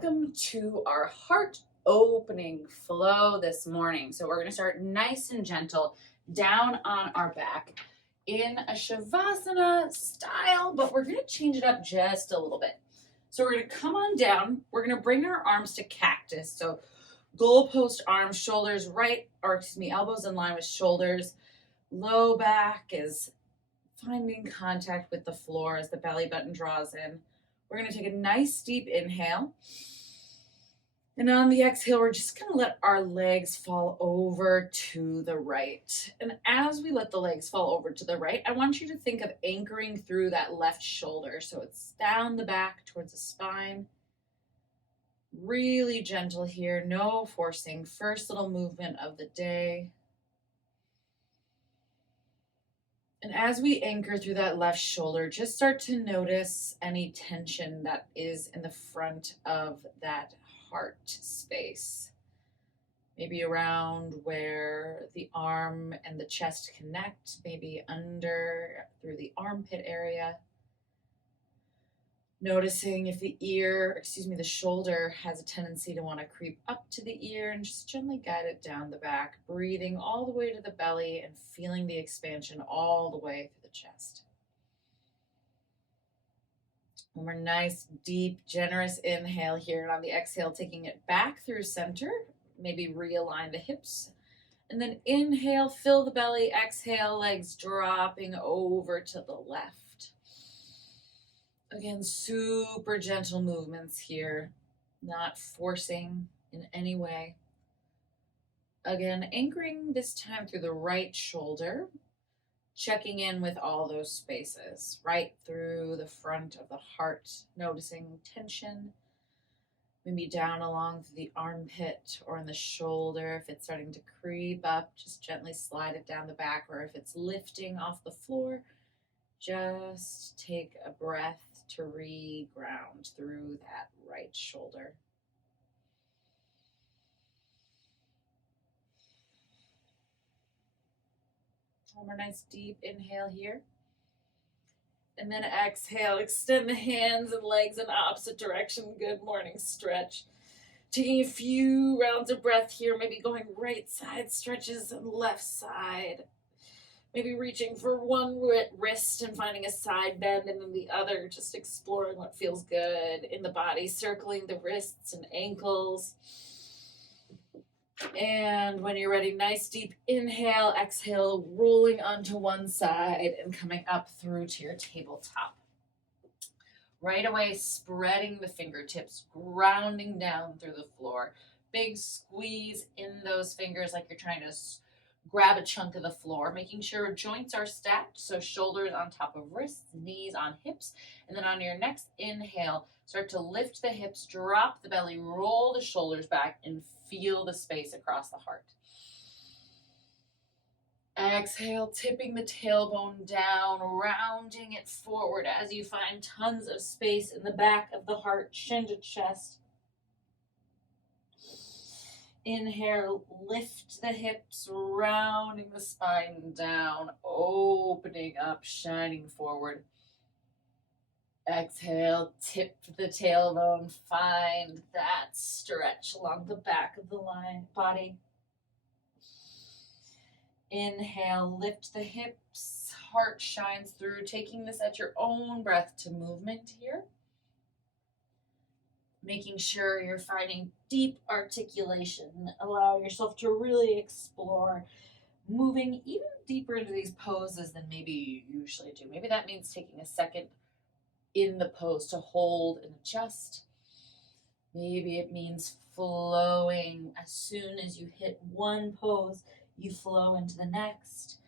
welcome to our heart opening flow this morning. So we're going to start nice and gentle down on our back in a Shavasana style, but we're going to change it up just a little bit. So we're going to come on down. We're going to bring our arms to cactus. So goalpost arms, shoulders elbows in line with shoulders. Low back is finding contact with the floor as the belly button draws in. We're going to take a nice deep inhale. And on the exhale, we're just going to let our legs fall over to the right. And as we let the legs fall over to the right, I want you to think of anchoring through that left shoulder. So it's down the back towards the spine. Really gentle here, no forcing. First little movement of the day. And as we anchor through that left shoulder, just start to notice any tension that is in the front of that heart space. Maybe around where the arm and the chest connect, maybe under through the armpit area. Noticing if the shoulder has a tendency to want to creep up to the ear, and just gently guide it down the back, breathing all the way to the belly and feeling the expansion all the way through the chest. One more nice, deep, generous inhale here, and on the exhale, taking it back through center, maybe realign the hips, and then inhale, fill the belly, exhale, legs dropping over to the left. Again, super gentle movements here, not forcing in any way. Again, anchoring this time through the right shoulder, checking in with all those spaces, right through the front of the heart, noticing tension, maybe down along the armpit or in the shoulder. If it's starting to creep up, just gently slide it down the back, or if it's lifting off the floor, just take a breath to re-ground through that right shoulder. One more nice deep inhale here. And then exhale, extend the hands and legs in opposite direction. Good morning stretch. Taking a few rounds of breath here, maybe going right side stretches and left side. Maybe reaching for one wrist and finding a side bend, and then the other, just exploring what feels good in the body, circling the wrists and ankles. And when you're ready, nice deep inhale, exhale, rolling onto one side and coming up through to your tabletop. Right away, spreading the fingertips, grounding down through the floor. Big squeeze in those fingers like you're trying to grab a chunk of the floor, making sure joints are stacked, so shoulders on top of wrists, knees on hips, and then on your next inhale, start to lift the hips, drop the belly, roll the shoulders back, and feel the space across the heart. Exhale, tipping the tailbone down, rounding it forward as you find tons of space in the back of the heart, chin to chest. Inhale, lift the hips, rounding the spine down, opening up, shining forward. Exhale, tip the tailbone, find that stretch along the back of the body. Inhale, lift the hips, heart shines through, taking this at your own breath to movement here. Making sure you're finding deep articulation. Allow yourself to really explore moving even deeper into these poses than maybe you usually do. Maybe that means taking a second in the pose to hold and adjust. Maybe it means flowing. As soon as you hit one pose, you flow into the next.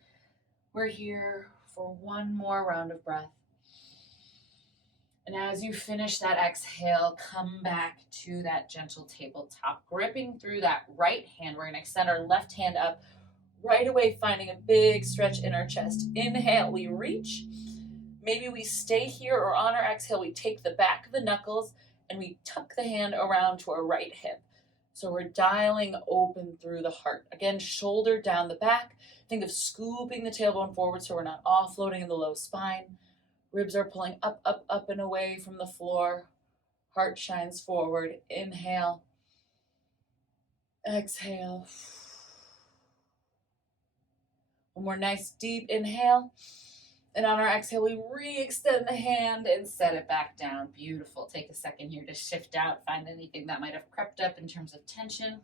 We're here for one more round of breath. And as you finish that exhale, come back to that gentle tabletop, gripping through that right hand. We're going to extend our left hand up, right away finding a big stretch in our chest. Inhale, we reach. Maybe we stay here, or on our exhale, we take the back of the knuckles and we tuck the hand around to our right hip. So we're dialing open through the heart. Again, shoulder down the back. Think of scooping the tailbone forward so we're not offloading in the low spine. Ribs are pulling up, up, up and away from the floor. Heart shines forward. Inhale. Exhale. One more nice deep inhale. And on our exhale, we re-extend the hand and set it back down. Beautiful. Take a second here to shift out. Find anything that might have crept up in terms of tension.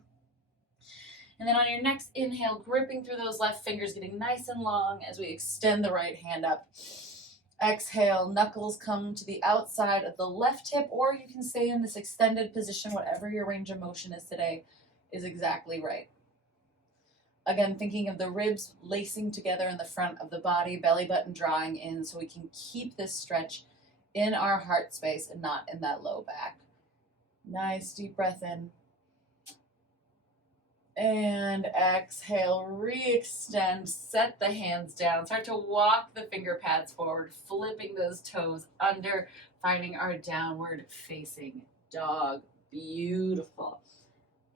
And then on your next inhale, gripping through those left fingers, getting nice and long as we extend the right hand up. Exhale, knuckles come to the outside of the left hip, or you can stay in this extended position. Whatever your range of motion is today is exactly right. Again, thinking of the ribs lacing together in the front of the body, belly button drawing in, so we can keep this stretch in our heart space and not in that low back. Nice deep breath in. And exhale, re-extend, set the hands down, start to walk the finger pads forward, flipping those toes under, finding our downward facing dog. Beautiful.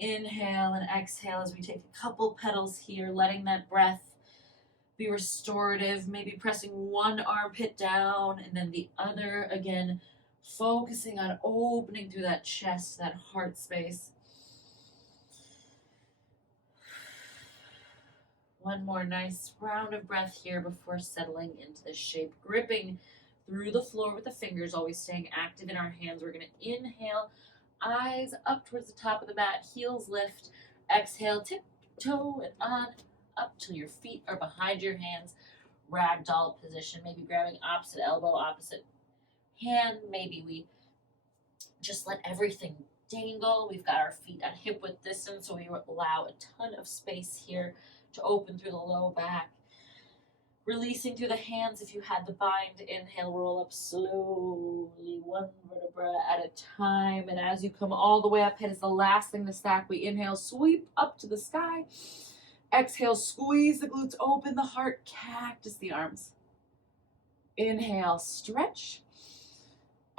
Inhale and exhale as we take a couple petals here, letting that breath be restorative, maybe pressing one armpit down and then the other, again, focusing on opening through that chest, that heart space. One more nice round of breath here before settling into the shape, gripping through the floor with the fingers, always staying active in our hands. We're going to inhale, eyes up towards the top of the mat, heels lift. Exhale, tiptoe and on, up till your feet are behind your hands. Ragdoll position, maybe grabbing opposite elbow, opposite hand. Maybe we just let everything dangle. We've got our feet at hip width distance, so we allow a ton of space here to open through the low back. Releasing through the hands if you had the bind. Inhale, roll up slowly, one vertebra at a time. And as you come all the way up, head is the last thing to stack. We inhale, sweep up to the sky. Exhale, squeeze the glutes, open the heart, cactus the arms. Inhale, stretch.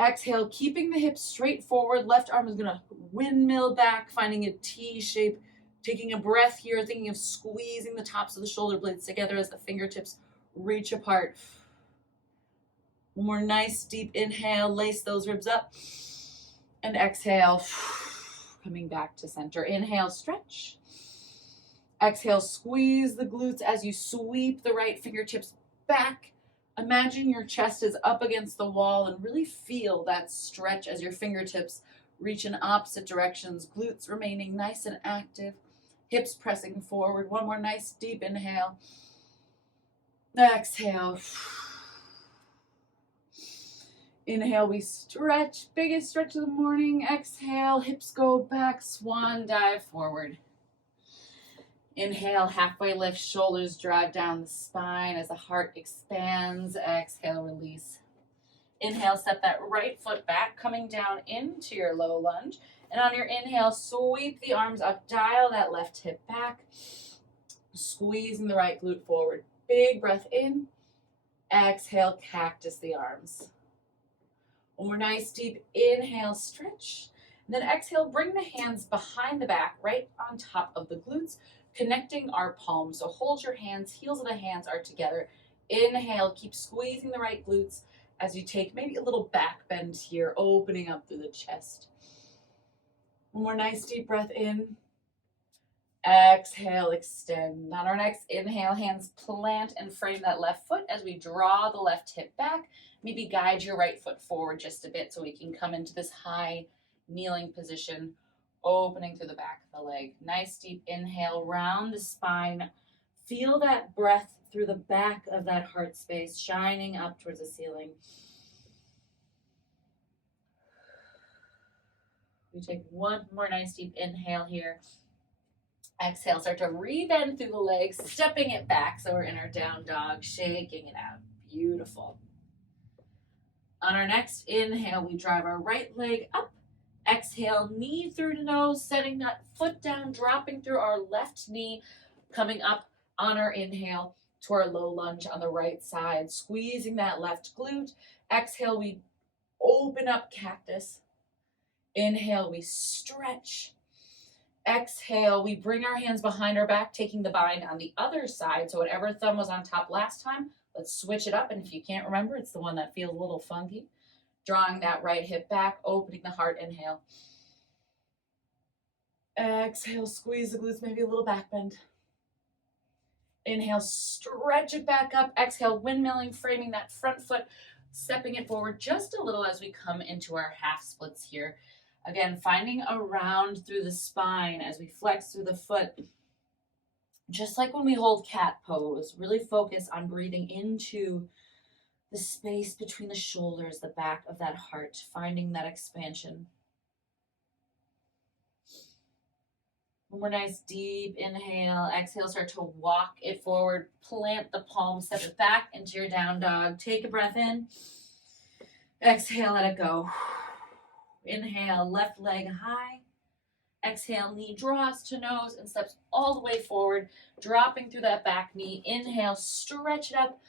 Exhale, keeping the hips straight forward. Left arm is gonna windmill back, finding a T shape. Taking a breath here, thinking of squeezing the tops of the shoulder blades together as the fingertips reach apart. One more nice deep inhale, lace those ribs up. And exhale, coming back to center. Inhale, stretch. Exhale, squeeze the glutes as you sweep the right fingertips back. Imagine your chest is up against the wall and really feel that stretch as your fingertips reach in opposite directions. Glutes remaining nice and active. Hips pressing forward. One more nice deep inhale. Exhale. Inhale, we stretch. Biggest stretch of the morning. Exhale, hips go back. Swan dive forward. Inhale, halfway lift. Shoulders drive down the spine as the heart expands. Exhale, release. Inhale, step that right foot back, coming down into your low lunge. And on your inhale, sweep the arms up, dial that left hip back, squeezing the right glute forward. Big breath in. Exhale, cactus the arms. One more nice deep inhale, stretch. And then exhale, bring the hands behind the back, right on top of the glutes, connecting our palms. So hold your hands, heels of the hands are together. Inhale, keep squeezing the right glutes as you take maybe a little back bend here, opening up through the chest. One more nice deep breath in. Exhale, extend. On our next inhale, hands plant and frame that left foot as we draw the left hip back. Maybe guide your right foot forward just a bit so we can come into this high kneeling position, opening through the back of the leg. Nice deep inhale, round the spine. Feel that breath through the back of that heart space, shining up towards the ceiling. We take one more nice deep inhale here. Exhale, start to rebend through the legs, stepping it back so we're in our down dog, shaking it out. Beautiful. On our next inhale, we drive our right leg up. Exhale, knee through the nose, setting that foot down, dropping through our left knee, coming up on our inhale to our low lunge on the right side, squeezing that left glute. Exhale, we open up cactus. Inhale, we stretch. Exhale, we bring our hands behind our back, taking the bind on the other side. So whatever thumb was on top last time, let's switch it up. And if you can't remember, it's the one that feels a little funky. Drawing that right hip back, opening the heart, inhale. Exhale, squeeze the glutes, maybe a little back bend. Inhale, stretch it back up. Exhale, windmilling, framing that front foot, stepping it forward just a little as we come into our half splits here. Again, finding a round through the spine as we flex through the foot. Just like when we hold cat pose, really focus on breathing into the space between the shoulders, the back of that heart, finding that expansion. One more nice deep inhale. Exhale, start to walk it forward. Plant the palms, step it back into your down dog. Take a breath in. Exhale, let it go. Inhale, left leg high. Exhale, knee draws to nose and steps all the way forward, dropping through that back knee. Inhale, stretch it up.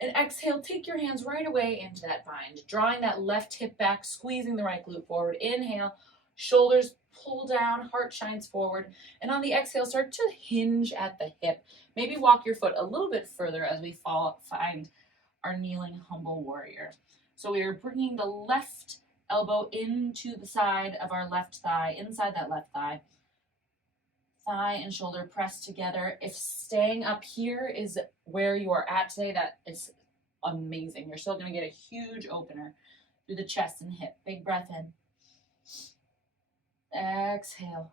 And exhale, take your hands right away into that bind, drawing that left hip back, squeezing the right glute forward. Inhale, shoulders pull down, heart shines forward. And on the exhale, start to hinge at the hip. Maybe walk your foot a little bit further as we find our kneeling humble warrior. So we are bringing the left elbow into the side of our left thigh, inside that left thigh. Thigh and shoulder pressed together. If staying up here is where you are at today, that is amazing. You're still going to get a huge opener through the chest and hip. Big breath in. Exhale.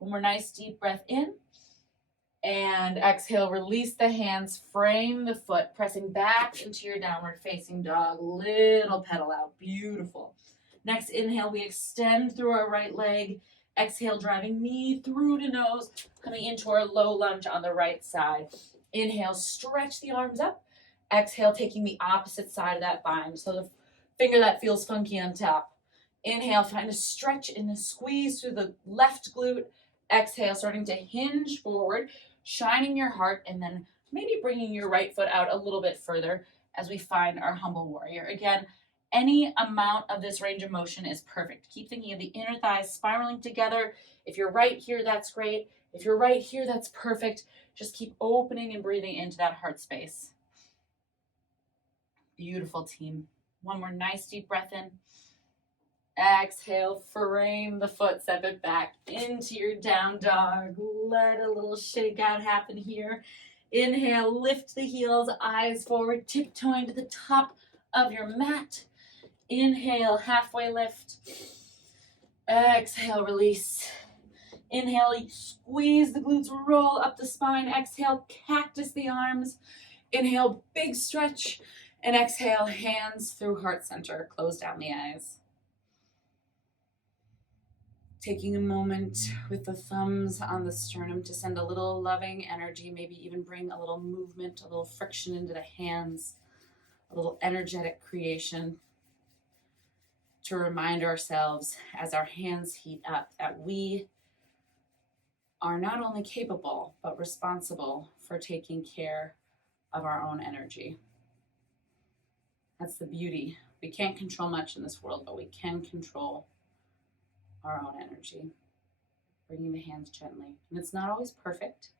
One more nice deep breath in. And exhale, release the hands, frame the foot, pressing back into your downward facing dog. Little pedal out. Beautiful. Next inhale, we extend through our right leg. Exhale, driving knee through to nose, coming into our low lunge on the right side. Inhale, stretch the arms up. Exhale, taking the opposite side of that bind. So the finger that feels funky on top. Inhale, find a stretch and a squeeze through the left glute. Exhale, starting to hinge forward, shining your heart, and then maybe bringing your right foot out a little bit further as we find our humble warrior. Again, any amount of this range of motion is perfect. Keep thinking of the inner thighs spiraling together. If you're right here, that's great. If you're right here, that's perfect. Just keep opening and breathing into that heart space. Beautiful, team. One more nice deep breath in. Exhale, frame the foot, step it back into your down dog. Let a little shake out happen here. Inhale, lift the heels, eyes forward, tiptoeing to the top of your mat. Inhale, halfway lift. Exhale, release. Inhale, squeeze the glutes, roll up the spine. Exhale, cactus the arms. Inhale, big stretch. And exhale, hands through heart center. Close down the eyes. Taking a moment with the thumbs on the sternum to send a little loving energy, maybe even bring a little movement, a little friction into the hands, a little energetic creation to remind ourselves as our hands heat up that we are not only capable, but responsible for taking care of our own energy. That's the beauty. We can't control much in this world, but we can control our own energy. Bringing the hands gently. And it's not always perfect.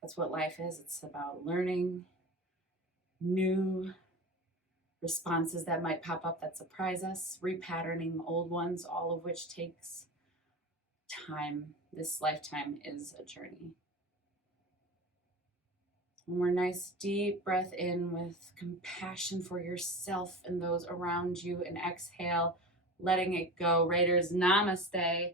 That's what life is. It's about learning new responses that might pop up that surprise us, repatterning old ones, all of which takes time. This lifetime is a journey. One more nice deep breath in with compassion for yourself and those around you, and exhale, letting it go. Raiders, namaste.